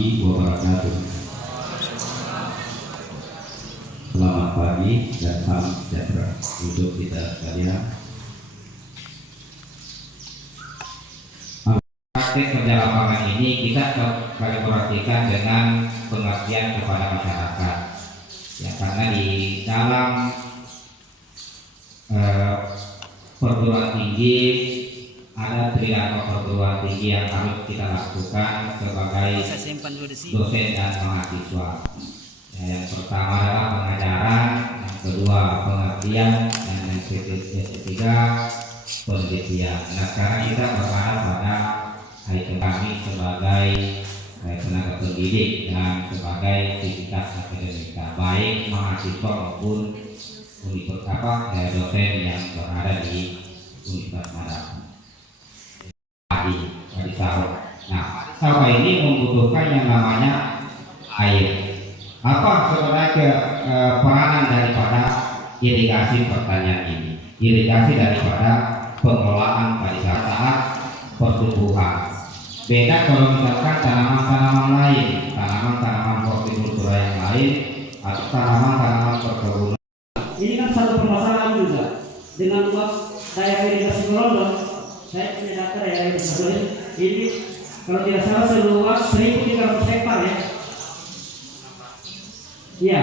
warahmatullahi wabarakatuh. Selamat pagi dan salam sejahtera untuk kita sekalian. Praktek kerja lapangan ini kita kalian perhatikan dengan pengertian kepada masyarakat. Ya, karena di dalam perguruan tinggi ada trilama perguruan tinggi yang harus kita lakukan sebagai dosen dan mahasiswa. Ya, yang pertama adalah pengajaran, yang kedua pengertian, dan yang ketiga penelitian. Nah, sekarang kita berharap pada kami sebagai tenaga pendidik dan sebagai aktivitas akademika, baik mahasiswa maupun dosen yang berada di Universitas Madawi. Di sawah. Nah, sawah ini membutuhkan yang namanya air. Apa sebenarnya peranan daripada irigasi pertanian ini? Irigasi daripada pengelolaan pada saat pertumbuhan. Beda kalau misalkan tanaman-tanaman lain, tanaman-tanaman hortikultura yang lain, atau tanaman-tanaman perkebunan. Ini kan satu permasalahan juga dengan luas daya irigasi London. Saya punya data ya ini kalau tidak salah seluas 1.300 hektar ya. Iya.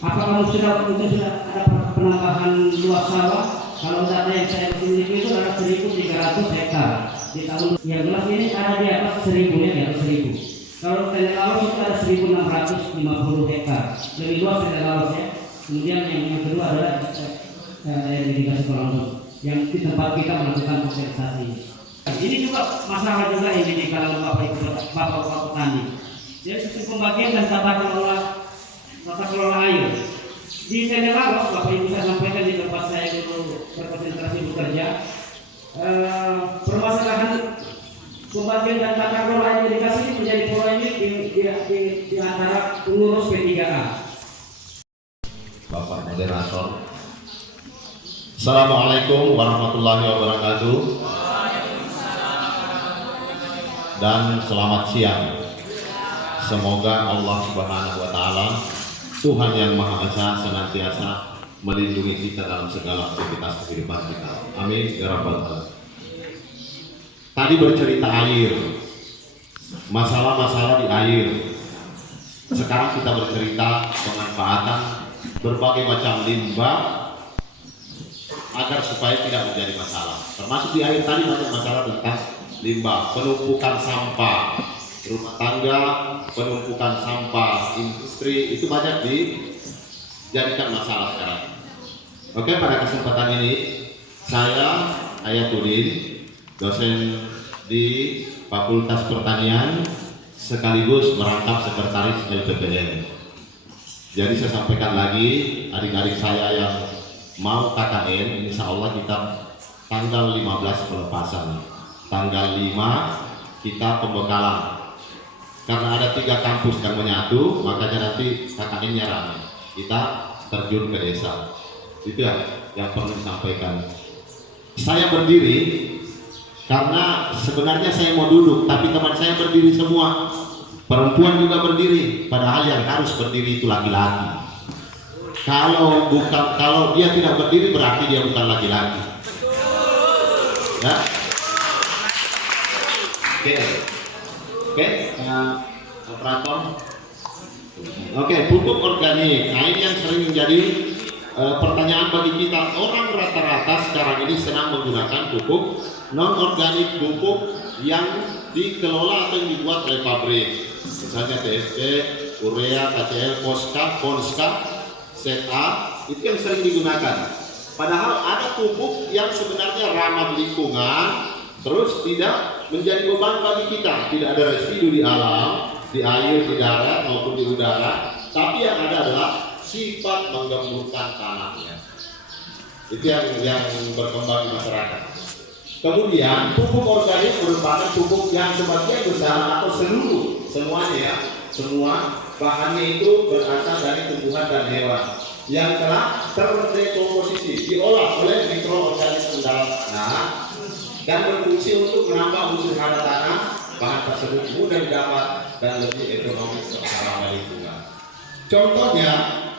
Apa kamu sudah ada penambahan luas sawah? Kalau data yang saya miliki itu adalah 1.300 hektar di tahun yang jelas ini ada di atas 1.000 ya, di atas 1.000. Kalau Tendelalos itu ada 1.650 hektar, lebih luas Tendelalos ya. Kemudian yang kedua adalah yang irigasi London yang di tempat kita melakukan sosialisasi. Ini juga masalah juga ini kalau bapak petani. Jadi sistem pembagian dan tata kelola air di Tendelalos, bapak ibu saya sampaikan di tempat saya dulu berkonsentrasi bekerja. Permasalahan pembagian dan tata kelola air irigasi ini menjadi polemik di antara pengurus P3A. Bapak moderator. Assalamualaikum warahmatullahi wabarakatuh. Dan selamat siang. Semoga Allah Subhanahu wa taala, Tuhan yang Maha Esa, senantiasa melindungi kita dalam segala aktivitas kehidupan kita. Amin ya rabbal alamin. Tadi bercerita air, masalah-masalah di air. Sekarang kita bercerita pemanfaatan berbagai macam limbah agar supaya tidak menjadi masalah. Termasuk di air tadi banyak masalah tentang limbah, penumpukan sampah rumah tangga, penumpukan sampah industri, itu banyak dijadikan masalah sekarang. Oke, pada kesempatan ini saya Ayatuddin, dosen di Fakultas Pertanian sekaligus merangkap sekretaris LPPN. Jadi saya sampaikan lagi adik-adik saya yang mau KKN, insya Allah kita tanggal 15 pelepasan, tanggal 5 kita pembekalan. Karena ada 3 kampus yang menyatu, makanya nanti KKN-nya ramai. Kita terjun ke desa. Itu yang perlu disampaikan. Saya berdiri karena sebenarnya saya mau duduk, tapi teman saya berdiri semua. Perempuan juga berdiri, padahal yang harus berdiri itu laki-laki. Kalau dia tidak berdiri berarti dia bukan laki-laki. Ya. Oke, operator. Oke, pupuk organik. Nah, ini yang sering menjadi pertanyaan bagi kita. Orang rata-rata sekarang ini senang menggunakan pupuk non organik, pupuk yang dikelola atau yang dibuat oleh pabrik. Misalnya TSP, urea, KCL, Ponska, ZA, itu yang sering digunakan. Padahal ada pupuk yang sebenarnya ramah lingkungan, terus tidak menjadi beban bagi kita, tidak ada residu di alam, di air, di darat maupun di udara, tapi yang ada adalah sifat menggemburkan tanahnya. Itu yang berkembang di masyarakat. Kemudian pupuk organik merupakan pupuk yang sebagian besar atau semuanya ya, semua bahannya itu berasal dari tumbuhan dan hewan yang telah terdekomposisi, diolah oleh mikroorganisme dalam tanah dan berfungsi untuk menambah unsur hara tanah. Bahan tersebut mudah dapat dan lebih ekonomis secara lingkungan. Contohnya,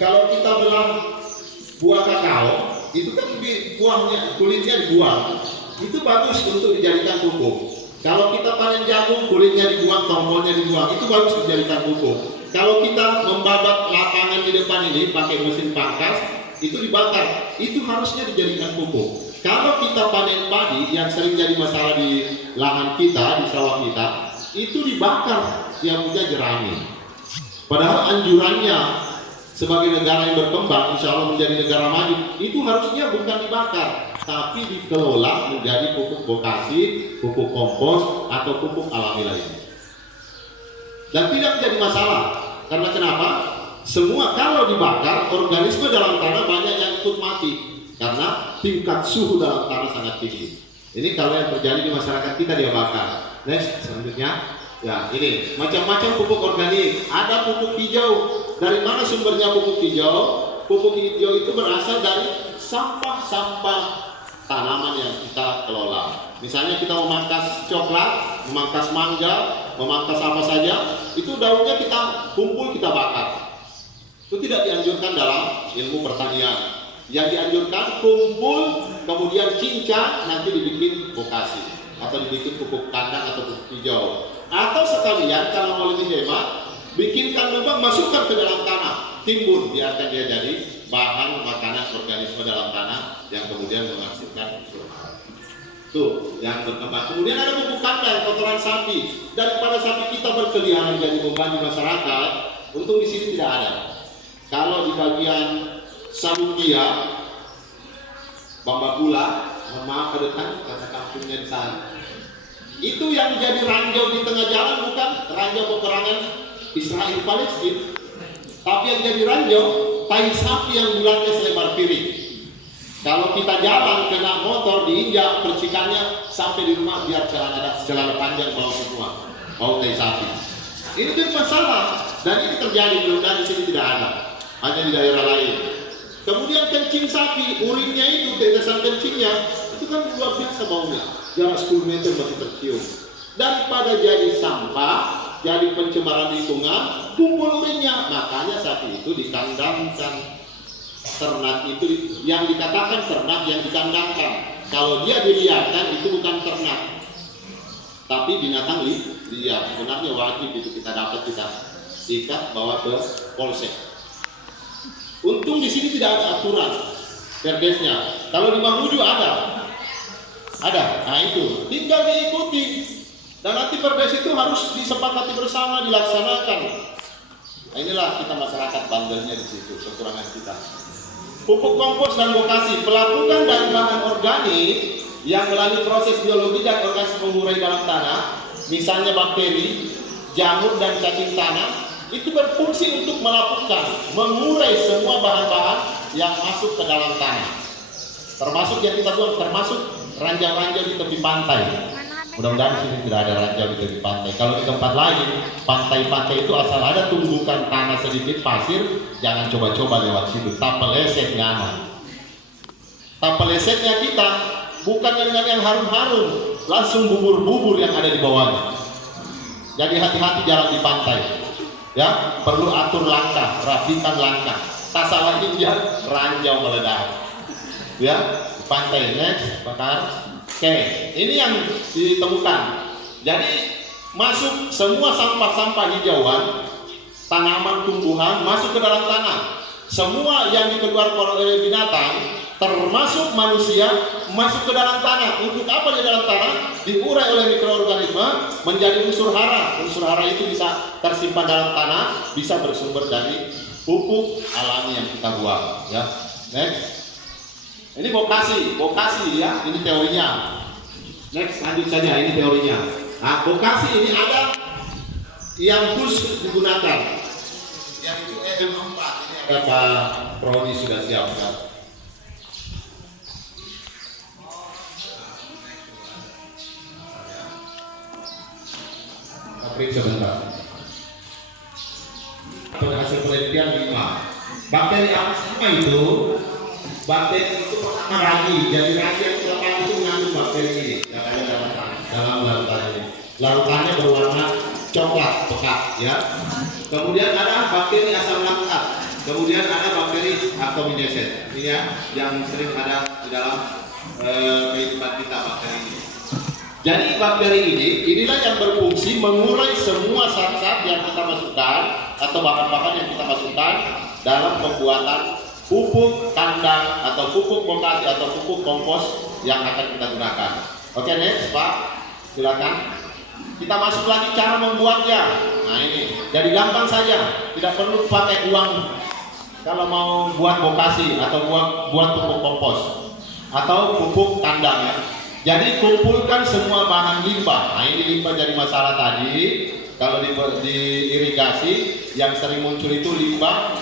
kalau kita belah buah kakao, itu kan buahnya, kulitnya dibuang. Itu bagus untuk dijadikan pupuk. Kalau kita panen jagung, kulitnya dibuang, tongkolnya dibuang, itu bagus dijadikan pupuk. Kalau kita membabat lapangan di depan ini pakai mesin pangkas, itu dibakar, itu harusnya dijadikan pupuk. Kalau kita panen padi yang sering jadi masalah di lahan kita, di sawah kita, itu dibakar yang punya jerami. Padahal anjurannya sebagai negara yang berkembang, insya Allah menjadi negara maju, itu harusnya bukan dibakar, tapi dikelola menjadi pupuk vokasi, pupuk kompos, atau pupuk alami lainnya. Dan tidak menjadi masalah, karena kenapa? Semua kalau dibakar, organisme dalam tanah banyak yang ikut mati, karena tingkat suhu dalam tanah sangat tinggi. Ini kalau yang terjadi di masyarakat kita dia bakar. Next, selanjutnya, ya ini macam-macam pupuk organik. Ada pupuk hijau. Dari mana sumbernya pupuk hijau? Pupuk hijau itu berasal dari sampah-sampah tanaman yang kita kelola. Misalnya kita memangkas coklat, memangkas mangga, memangkas apa saja, itu daunnya kita kumpul, kita bakar. Itu tidak dianjurkan dalam ilmu pertanian. Yang dianjurkan kumpul, kemudian cincang, nanti dibikin vokasi atau dibikin pupuk kandang atau pupuk hijau. Atau sekalian kalau mau lebih hemat, bikinkan lubang, masukkan ke dalam tanah, timbun, biarkan dia jadi bahan makanan organisme dalam tanah yang kemudian menghasilkan unsur hara. Tuh, yang berkembang. Kemudian ada pupuk kandang, kotoran sapi. Daripada sapi kita berkeliaran jadi beban di masyarakat, untung di sini tidak ada. Kalau di bagian Salukia, Bambapula, maaf ke depan, kata kampungnya di sana. Itu yang jadi ranjau di tengah jalan bukan ranjau peperangan Israel Palestina, tapi yang jadi ranjau tai sapi yang bulannya selebar piring. Kalau kita jalan kena motor diinjak, percikannya sampai di rumah biar celana panjang bawa semua, bau tai sapi. Ini jadi masalah dan ini terjadi, mudah-mudahan di sini tidak ada, hanya di daerah lain. Kemudian kencing sapi, urinnya itu, tetesan kencingnya itu kan luar biasa baunya, jarak 10 meter masih tercium. Daripada jadi sampah, jadi pencemaran lingkungan, kumpul urinnya, makanya sapi itu dikandangkan. Ternak itu yang dikatakan ternak yang dikandangkan. Kalau dia diliarkan itu bukan ternak, tapi binatang liar. Sebenarnya wajib itu kita dapat, kita sikat bawa ke polsek. Untung di sini tidak ada aturan perdesnya. Kalau di Mamuju ada. Nah itu tinggal diikuti. Dan nanti perdes itu harus disepakati bersama, dilaksanakan. Nah, inilah kita masyarakat bandelnya di situ, kekurangan kita. Pupuk kompos dan vokasi, pelapukan dari bahan organik yang melalui proses biologi dan organisme pengurai dalam tanah, misalnya bakteri, jamur dan cacing tanah, itu berfungsi untuk melapukan, mengurai semua bahan-bahan yang masuk ke dalam tanah. Termasuk yang kita buang, termasuk ranjau-ranjau di tepi pantai. Mudah-mudahan di sini tidak ada ranjau di tepi pantai. Kalau di tempat lain, pantai-pantai itu asal ada tumbukan tanah sedikit pasir, jangan coba-coba lewat situ. Tapeleset nyaman. Tapelesetnya kita bukan dengan yang harum-harum, langsung bubur-bubur yang ada di bawahnya. Jadi hati-hati jalan di pantai. Ya, perlu atur langkah, rapikan langkah. Tak salah injak, ranjau meledak. Ya, pantai next, bakar. Oke, ini yang ditemukan. Jadi masuk semua sampah-sampah hijauan, tanaman, tumbuhan masuk ke dalam tanah. Semua yang dikeluarkan oleh binatang, termasuk manusia, masuk ke dalam tanah. Untuk apa di dalam tanah? Diurai oleh mikroorganisme menjadi unsur hara. Unsur hara itu bisa tersimpan dalam tanah, bisa bersumber dari pupuk alami yang kita buang. Ya, next. Ini vokasi ya, ini teorinya. Next, lanjut saja, ini teorinya. Nah, vokasi ini ada yang khusus digunakan. Yang itu EM4, ini ada Pak Prodi sudah siap kan? Tapi sebentar. Pada hasil penelitian 5. Bakteri apa semua itu? Bakteri itu pertama ragi, jadi ragi yang pertama itu mengandung bakteri ini yang ada dalam larutan ini. Larutannya berwarna coklat pekat ya. Kemudian ada bakteri asam laktat. Kemudian ada bakteri Actomyces. Ini ya yang sering ada di dalam kehidupan kita, bakteri ini. Jadi bakteri inilah yang berfungsi mengurai semua zat-zat yang kita masukkan atau bahan-bahan yang kita masukkan dalam pembuatan pupuk kandang atau pupuk bokasi atau pupuk kompos yang akan kita gunakan. Oke, next Pak, silakan. Kita masuk lagi cara membuatnya. Nah ini, jadi gampang saja, tidak perlu pakai uang kalau mau buat bokasi atau buat pupuk kompos atau pupuk kandang ya. Jadi kumpulkan semua bahan limbah. Nah ini limbah jadi masalah tadi. Kalau di irigasi yang sering muncul itu limbah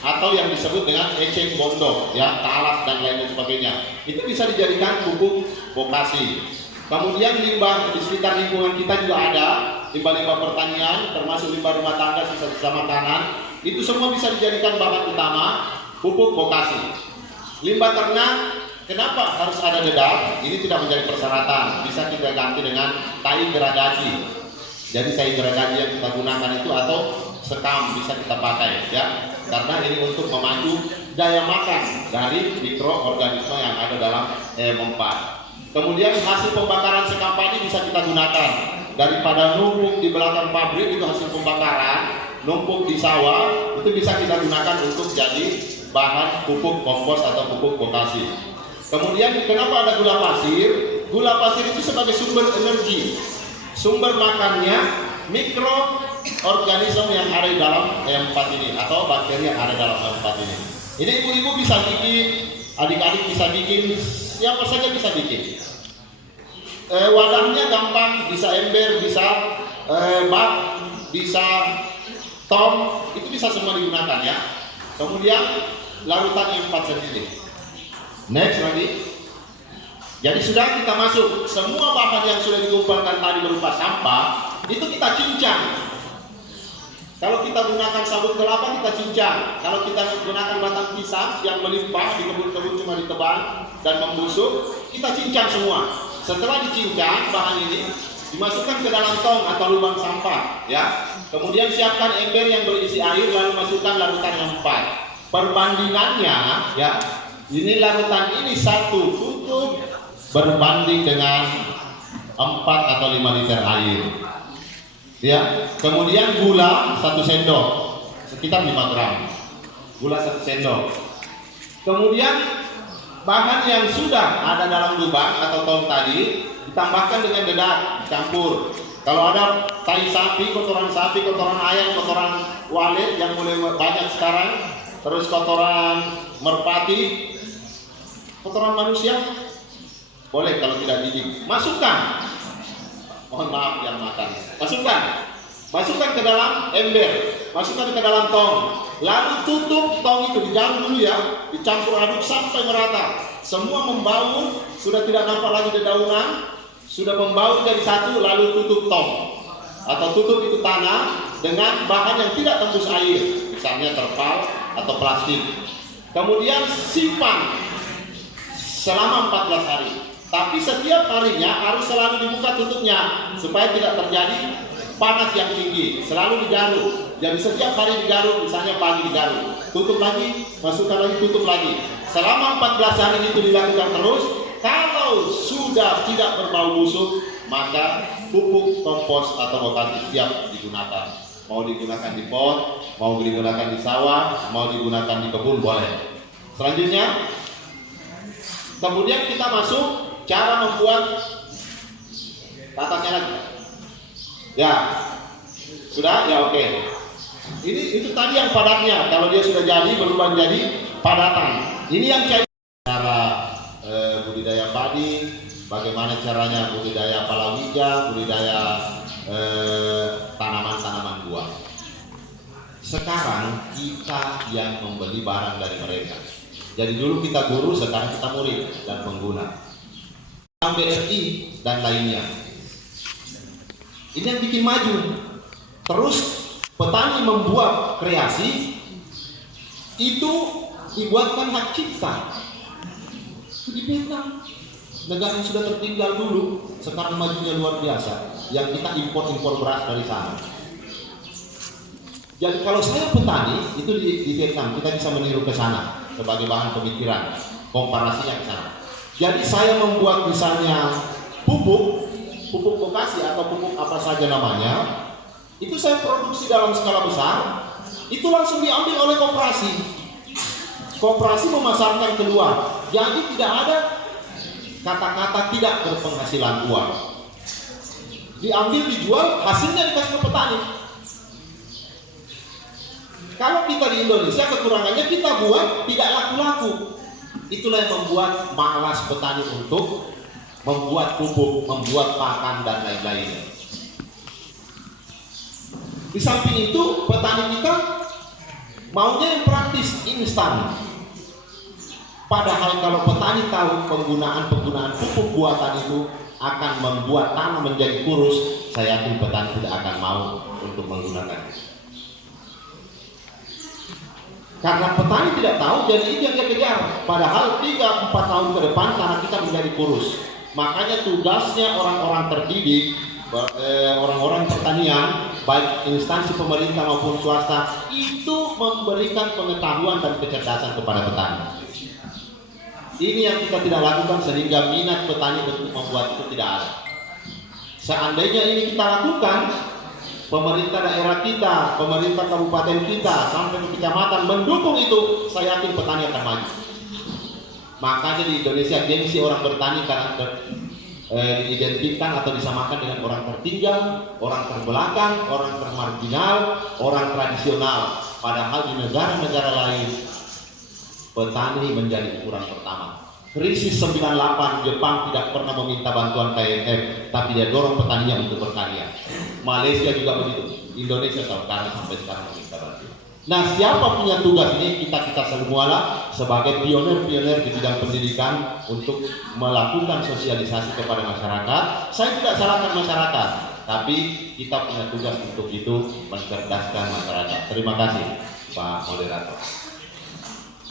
atau yang disebut dengan eceng gondok ya, talas dan lain sebagainya. Itu bisa dijadikan pupuk bokasi. Kemudian limbah di sekitar lingkungan kita juga ada, limbah-limbah pertanian, termasuk limbah rumah tangga, sisa-sisa makanan, itu semua bisa dijadikan bahan utama pupuk bokasi. Limbah ternak, kenapa harus ada dedak? Ini tidak menjadi persyaratan, bisa kita ganti dengan tai gradasi. Jadi tai gradasi yang kita gunakan itu atau sekam bisa kita pakai ya, karena ini untuk memacu daya makan dari mikroorganisme yang ada dalam EM4. Kemudian hasil pembakaran sekam padi bisa kita gunakan, daripada numpuk di belakang pabrik itu hasil pembakaran, numpuk di sawah itu bisa kita gunakan untuk jadi bahan pupuk kompos atau pupuk bokasi. Kemudian kenapa ada gula pasir? Gula pasir itu sebagai sumber energi, sumber makannya mikroorganisme yang ada di dalam EM4 ini atau bakteri yang ada dalam EM4 ini. Ini ibu-ibu bisa bikin, adik-adik bisa bikin, siapa saja bisa bikin. Wadahnya gampang, bisa ember, bisa bak, bisa tom, itu bisa semua digunakan ya. Kemudian larutan yang 4 sendiri. Next lagi. Jadi sudah kita masuk semua bahan yang sudah dikumpulkan tadi berupa sampah itu kita cincang. Kalau kita gunakan sabun kelapa kita cincang. Kalau kita gunakan batang pisang yang melimpah di kebun-kebun cuma ditebang dan membusuk, kita cincang semua. Setelah dicincang bahan ini dimasukkan ke dalam tong atau lubang sampah ya. Kemudian siapkan ember yang berisi air lalu masukkan larutan yang 4. Perbandingannya ya, ini larutan ini 1 tutup berbanding dengan 4 atau 5 liter air ya. Kemudian gula 1 sendok sekitar 5 gram, gula 1 sendok. Kemudian bahan yang sudah ada dalam lubang atau tong tadi ditambahkan dengan dedak, dicampur. Kalau ada tai sapi, kotoran ayam, kotoran walet yang mulai banyak sekarang, terus kotoran merpati, kotoran manusia, boleh kalau tidak gigit, masukkan. Mohon maaf yang makan, masukkan ke dalam ember, masukkan ke dalam tong, lalu tutup tong itu, dijarum dulu ya, dicampur aduk sampai merata, semua membaur, sudah tidak nampak lagi dedaunan, sudah membaur jadi satu, lalu tutup tong atau tutup itu tanah dengan bahan yang tidak tembus air, misalnya terpal atau plastik. Kemudian simpan selama 14 hari. Tapi setiap harinya harus selalu dibuka tutupnya supaya tidak terjadi panas yang tinggi. Selalu digaruk. Jadi setiap hari digaruk, misalnya pagi digaruk, tutup lagi, masukkan lagi, tutup lagi. Selama 14 hari itu dilakukan terus. Kalau sudah tidak berbau busuk, maka pupuk kompos atau bokasi siap digunakan. Mau digunakan di pot, mau digunakan di sawah, mau digunakan di kebun, boleh. Selanjutnya, kemudian kita masuk cara membuat tataknya lagi. Ya, sudah ya, oke. Itu tadi yang padatnya. Kalau dia sudah jadi berubah menjadi padatan. Ini yang cara budidaya padi, bagaimana caranya budidaya palawija, budidaya tanaman-tanaman buah. Sekarang kita yang membeli barang dari mereka. Jadi dulu kita guru, sekarang kita murid dan pengguna. BRI dan lainnya. Ini yang bikin maju. Terus petani membuat kreasi, itu dibuatkan hak cipta. Itu di Vietnam. Negara yang sudah tertinggal dulu, sekarang majunya luar biasa. Yang kita impor beras dari sana. Jadi kalau saya petani, itu di Vietnam, kita bisa meniru ke sana sebagai bahan pemikiran, komparasinya ke sana. Jadi saya membuat misalnya pupuk vokasi atau pupuk apa saja namanya, itu saya produksi dalam skala besar, itu langsung diambil oleh koperasi. Koperasi memasarkan keluar, jadi tidak ada kata-kata tidak berpenghasilan uang. Diambil, dijual, hasilnya dikasih ke petani. Kalau kita di Indonesia kekurangannya kita buat tidak laku-laku. Itulah yang membuat malas petani untuk membuat pupuk, membuat pakan dan lain-lainnya. Di samping itu petani kita maunya yang praktis, instan. Padahal kalau petani tahu penggunaan pupuk buatan itu akan membuat tanah menjadi kurus, saya yakin petani tidak akan mau untuk menggunakannya. Karena petani tidak tahu, jadi itu yang dia kejar. Padahal 3-4 tahun ke depan tanah kita menjadi kurus. Makanya tugasnya orang-orang terdidik, orang-orang pertanian, baik instansi pemerintah maupun swasta, itu memberikan pengetahuan dan kecerdasan kepada petani. Ini yang kita tidak lakukan sehingga minat petani untuk membuat itu tidak ada. Seandainya ini kita lakukan, pemerintah daerah kita, pemerintah kabupaten kita, sampai ke kecamatan mendukung itu, saya yakin petani akan maju. Makanya di Indonesia gengsi orang bertani karena diidentikan atau disamakan dengan orang tertinggal, orang terbelakang, orang termarginal, orang tradisional. Padahal di negara-negara lain petani menjadi ukuran pertama. Krisis 98 Jepang tidak pernah meminta bantuan KMF, tapi dia dorong petaninya untuk berkarya. Malaysia juga begitu. Indonesia sampai sekarang meminta bantuan. Nah, siapa punya tugas ini? Kita semua lah sebagai pionir-pionir di bidang pendidikan untuk melakukan sosialisasi kepada masyarakat. Saya tidak salahkan masyarakat, tapi kita punya tugas untuk itu, mencerdaskan masyarakat. Terima kasih, Pak Moderator.